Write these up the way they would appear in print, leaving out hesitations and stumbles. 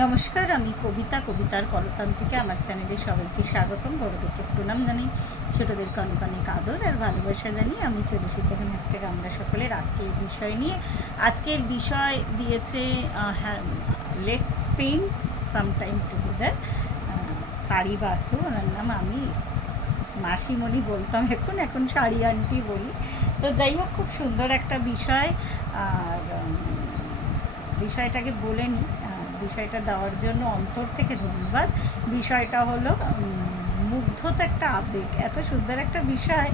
নমস্কার, আমি কবিতা, কবিতার কলতান থেকে আমার চ্যানেলে সবাইকে স্বাগতম। বড়দেরকে প্রণাম জানাই, ছোটোদেরকে অনেক অনেক আদর আর ভালোবাসা জানিয়ে আমি চলে এসেছি এখন হ্যাশট্যাগ আমরা সকলের আজকে এই বিষয় নিয়ে। আজকের বিষয় দিয়েছে let's spend some time together. Shari Basu, ওনার নাম। আমি মাসিমণি বলতাম, এখন শাড়ি আন্টি বলি। তো যাই হোক, খুব সুন্দর একটা বিষয়। আর বিষয়টাকে বলে নিই। বিষয়টা দেওয়ার জন্য অন্তর থেকে ধন্যবাদ। বিষয়টা হলো মুগ্ধতা একটা আবেগ, এত সুন্দর একটা বিষয়।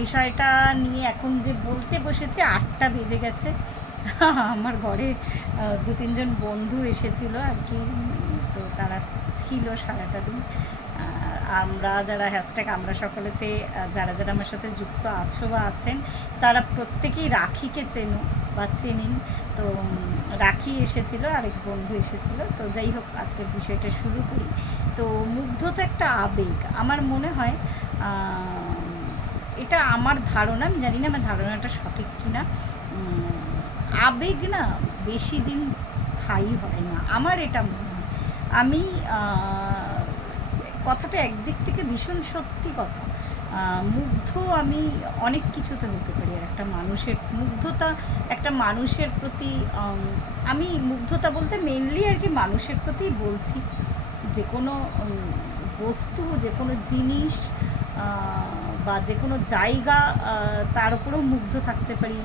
বিষয়টা নিয়ে এখন যে বলতে বসেছি 8টা বেজে গেছে। আমার ঘরে 2-3 জন বন্ধু এসেছিলো আর কি, তো তারা ছিল সারাটা দিন। আমরা যারা হ্যাশট্যাগ আমরা সকলেতে যারা যারা আমার সাথে যুক্ত আছো বা আছেন, তারা প্রত্যেকেই রাখিকে চেনো বা চেনেন। তো রাখি এসেছিলো, আরেক বন্ধু এসেছিলো। তো যাই হোক, আজকের বিষয়টা শুরু করি। তো মুগ্ধতা একটা আবেগ, আমার মনে হয় এটা আমার ধারণা, আমি জানি না আমার ধারণাটা সঠিক কিনা। আবেগ না বেশি দিন স্থায়ী হয় না, আমার এটা মনে হয়। আমি কথাটা একদিক থেকে ভীষণ সত্যি কথা। মুগ্ধ আমি অনেক কিছুতে হতে পারি, আর একটা মানুষের মুগ্ধতা, একটা মানুষের প্রতি আমি মুগ্ধতা বলতে মেনলি আর কি মানুষের প্রতি বলছি। যে কোনো বস্তু, যে কোনো জিনিস বা যে কোনো জায়গা, তার উপরেও মুগ্ধ থাকতে পারি।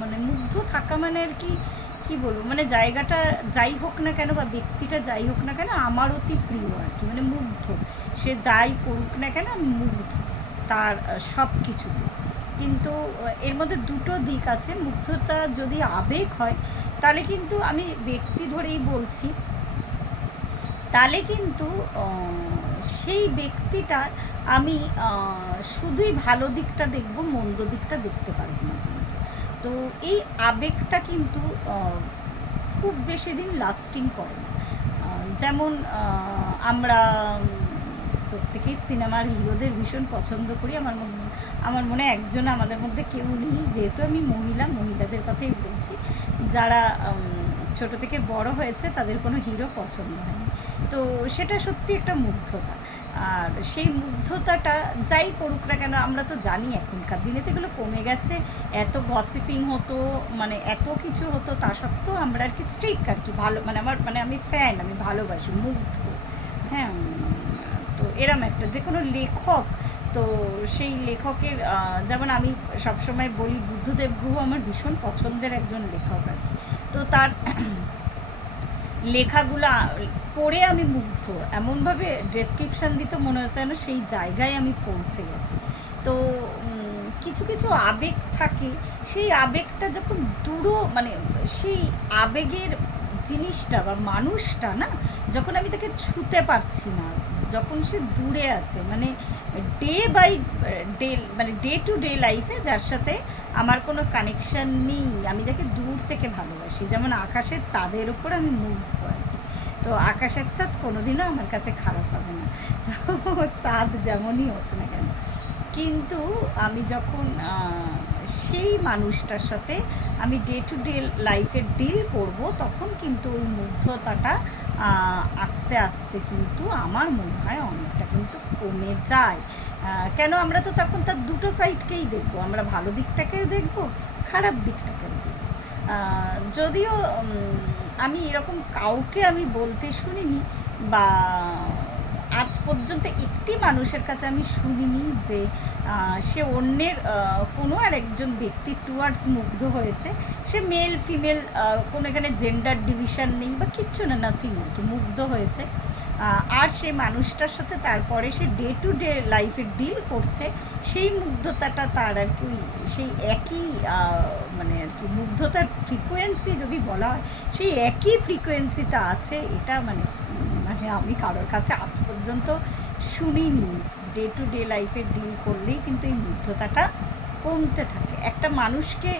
মানে মুগ্ধ থাকা মানে আর কি কী বলবো, মানে জায়গাটা যাই হোক না কেন বা ব্যক্তিটা যাই হোক না কেন, আমার অতি প্রিয় আর কি, মানে মুগ্ধ। সে যাই করুক না কেন, আমি মুগ্ধ তার সব কিছুতে। কিন্তু এর মধ্যে দুটো দিক আছে। মুগ্ধতা যদি আবেগ হয়, তাহলে কিন্তু আমি ব্যক্তি ধরেই বলছি, তাহলে কিন্তু সেই ব্যক্তিটার আমি শুধুই ভালো দিকটা দেখব, মন্দ দিকটা দেখতে পারব না। তো এই আবেগটা কিন্তু খুব বেশি দিন লাস্টিং করে না। যেমন আমরা প্রত্যেকেই সিনেমার হিরোদের ভীষণ পছন্দ করি। আমার মনে একজন আমাদের মধ্যে কেউ নেই, যেহেতু আমি মহিলাদের কথাই বলছি, যারা ছোটো থেকে বড় হয়েছে তাদের কোনো হিরো পছন্দ হয়নি। তো সেটা সত্যি একটা মুগ্ধতা। আর সেই মুগ্ধতাটা যাই করুক না কেন, আমরা তো জানি এখনকার দিনে তো এগুলো কমে গেছে। এত গসিপিং হতো, মানে এত কিছু হতো, তা সত্ত্বেও আমরা আর কি স্ট্রিক আর কি, ভালো মানে আমি ফ্যান, আমি ভালোবাসি, মুগ্ধ। হ্যাঁ, তো এরম একটা যে কোনো লেখক, তো সেই লেখকের যেমন আমি সবসময় বলি, বুদ্ধদেব গুহ আমার ভীষণ পছন্দের একজন লেখক আর কি। তো তার লেখাগুলো পড়ে আমি মুগ্ধ, এমনভাবে ডেসক্রিপশান দিতে মনে হতো যেন সেই জায়গায় আমি পৌঁছে গেছি। তো কিছু কিছু আবেগ থাকে, সেই আবেগটা যখন মানে সেই আবেগের জিনিসটা বা মানুষটা না, যখন আমি তাকে ছুঁতে পারছি না, যখন সে দূরে আছে, মানে ডে বাই ডে, মানে ডে টু ডে লাইফে যার সাথে আমার কোনো কানেকশান নেই, আমি যাকে দূর থেকে ভালোবাসি, যেমন আকাশের চাঁদের ওপর আমি মুগ্ধ আর কি। তো আকাশের চাঁদ কোনোদিনও আমার কাছে খারাপ হবে না, তো চাঁদ যেমনই হোক না কেন। কিন্তু আমি যখন সেই মানুষটার সাথে আমি ডে টু ডে লাইফে ডিল করব, তখন কিন্তু ওই মুগ্ধতাটা আস্তে আস্তে কিন্তু আমার মনে হয় অনেকটা কিন্তু কমে যায়। কেন, আমরা তো তখন তার দুটো সাইডকেই দেখব, আমরা ভালো দিকটাকেও দেখব, খারাপ দিকটাকেও দেখব। যদিও আমি এরকম কাউকে আমি বলতে শুনিনি, বা আজ পর্যন্ত একটি মানুষের কাছে আমি শুনিনি যে সে অন্যের কোনো আর একজন ব্যক্তির টুয়ার্ডস মুগ্ধ হয়েছে। সে মেল ফিমেল কোনো এখানে জেন্ডার ডিভিশন নেই বা কিচ্ছু না, নাথিং, আর কি, মুগ্ধ হয়েছে। আর সেই মানুষটার সাথে তারপরে সে ডে টু ডে লাইফে ডিল করছে, সেই মুগ্ধতাটা তার আর কি সেই একই মানে আর কি মুগ্ধতার ফ্রিকোয়েন্সি যদি বলা হয়, সেই একই ফ্রিকোয়েন্সিটা আছে। এটা মানে আমি কারোর কাছে আজ পর্যন্ত শুনিনি। ডে টু ডে লাইফে ডিল করলেই কিন্তু এই মুগ্ধতাটা কমতে থাকে। একটা মানুষকে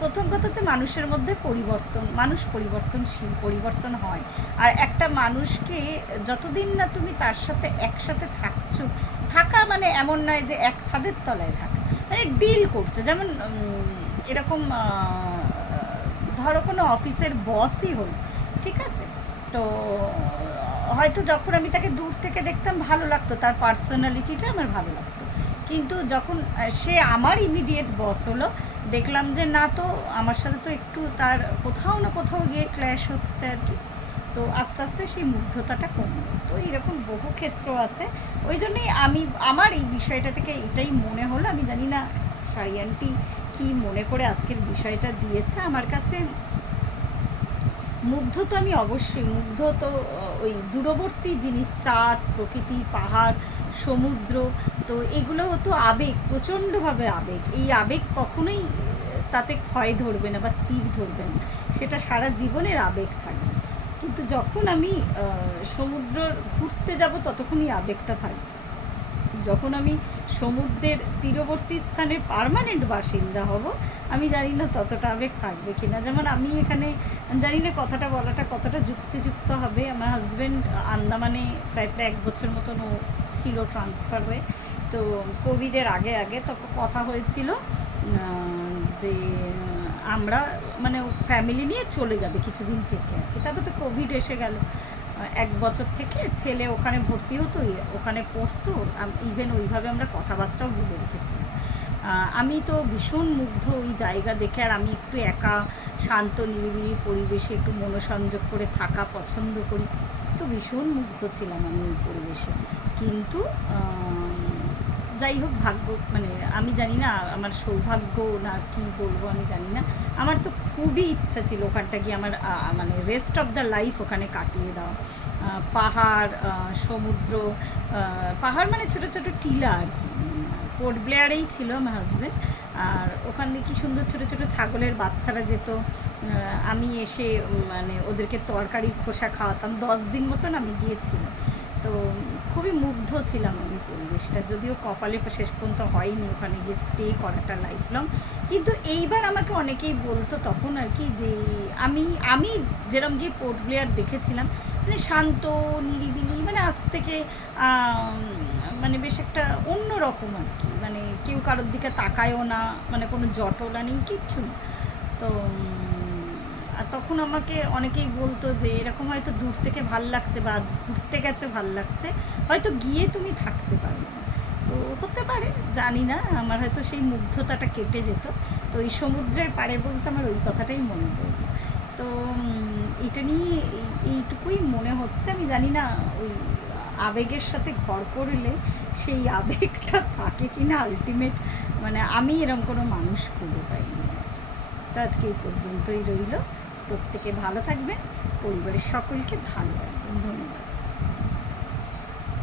প্রথম কথা হচ্ছে মানুষের মধ্যে পরিবর্তন, মানুষ পরিবর্তনশীল, পরিবর্তন হয়। আর একটা মানুষকে যতদিন না তুমি তার সাথে একসাথে থাকা মানে এমন নয় যে এক ছাদের তলায় থাকা, মানে ডিল করছো। যেমন এরকম ধরো কোনো অফিসের বসই হল, ঠিক আছে, তো হয়তো যখন আমি তাকে দূর থেকে দেখতাম ভালো লাগতো, তার পার্সোনালিটিটা আমার ভালো লাগতো, কিন্তু যখন সে আমার ইমিডিয়েট বস হলো, দেখলাম যে না, তো আমার সাথে তো একটু তার কোথাও না কোথাও গিয়ে ক্ল্যাশ হচ্ছে আর কি। তো আস্তে আস্তে সেই মুগ্ধতাটা কমলো। তো এরকম বহু ক্ষেত্র আছে। ওই জন্যই আমার এই বিষয়টা থেকে এটাই মনে হলো, আমি জানি না শাড়ি আন্টি কী মনে করে আজকের বিষয়টা দিয়েছে আমার কাছে। মুগ্ধ তো আমি অবশ্যই মুগ্ধ, তো ওই দূরবর্তী জিনিস, চাঁদ, প্রকৃতি, পাহাড়, সমুদ্র, তো এগুলোও তো আবেগ, প্রচণ্ডভাবে আবেগ। এই আবেগ কখনোই তাতে ক্ষয় ধরবে না বা চির ধরবে না, সেটা সারা জীবনের আবেগ থাকবে। কিন্তু যখন আমি সমুদ্র ঘুরতে যাব ততক্ষণই আবেগটা থাকবে। যখন আমি সমুদ্রের তীরবর্তী স্থানের পার্মানেন্ট বাসিন্দা হব, আমি জানি না ততটা আবেগ থাকবে কি না। যেমন আমি এখানে জানি না কথাটা বলাটা কতটা যুক্তিযুক্ত হবে। আমার হাজব্যান্ড আন্দামানে প্রায় 1 বছর মতন ও ছিল ট্রান্সফার হয়ে। তো কোভিডের আগে আগে তখন কথা হয়েছিল যে আমরা মানে ফ্যামিলি নিয়ে চলে যাবে কিছুদিন থেকে আর কি। তারপর তো কোভিড এসে গেল। 1 বছর থেকে ছেলে ওখানে ভর্তি হতো, ওখানে পড়তো, ইভেন ওইভাবে আমরা কথাবার্তাও বলে রেখেছি। আমি তো ভীষণ মুগ্ধ ওই জায়গা দেখে। আর আমি একটু একা, শান্ত নিরিবিলি পরিবেশে একটু মনোসংযোগ করে থাকা পছন্দ করি, তো ভীষণ মুগ্ধ ছিলাম আমি ওই পরিবেশে। কিন্তু যাই হোক, ভাগ্য মানে আমি জানি না আমার সৌভাগ্য না কি বলবো আমি জানি না। আমার তো খুবই ইচ্ছা ছিল ওখানটা গিয়ে আমার মানে রেস্ট অফ দ্য লাইফ ওখানে কাটিয়ে দেওয়া। পাহাড়, সমুদ্র, পাহাড় মানে ছোটো ছোটো টিলা আর কি। পোর্ট ব্লেয়ারেই ছিল আমার হাজব্যান্ড। আর ওখানে কি সুন্দর ছোটো ছোটো ছাগলের বাচ্চারা যেত, আমি এসে মানে ওদেরকে তরকারির খোসা খাওয়াতাম। 10 দিন মতন আমি গিয়েছিলাম। তো খুবই মুগ্ধ ছিলাম আমি পরিবেশটা, যদিও কপালে শেষ পর্যন্ত হয়নি ওখানে গিয়ে স্টে করাটা লাইফ লং। কিন্তু এইবার আমাকে অনেকেই বলতো তখন আর কি যে আমি যেরকম গিয়ে পোর্ট ব্লেয়ার দেখেছিলাম, মানে শান্ত নিরিবিলি, মানে আজ থেকে মানে বেশ একটা অন্য রকম আর কি। মানে কেউ কারোর দিকে তাকায়ও না, মানে কোনো জটলা নেই, কিচ্ছু না। তো আর তখন আমাকে অনেকেই বলতো যে এরকম হয়তো দূর থেকে ভাল লাগছে বা ঘুরতে গেছে ভাল লাগছে, হয়তো গিয়ে তুমি থাকতে পারবে না। তো হতে পারে, জানি না, আমার হয়তো সেই মুগ্ধতাটা কেটে যেত। তো এই সমুদ্রের পাড়ে বলতে আমার ওই কথাটাই মনে পড়লো। তো এটা নিয়ে এইটুকুই মনে হচ্ছে। আমি জানি না ওই আবেগের সাথে ঘর করলে সেই আবেগটা থাকে কি না আলটিমেট, মানে আমি এরকম কোনো মানুষ খুঁজে পাইনি। তো আজকে এই পর্যন্তই রইল। প্রত্যেকে ভালো থাকবেন, পরিবারের সকলকে ভালো রাখবেন। ধন্যবাদ।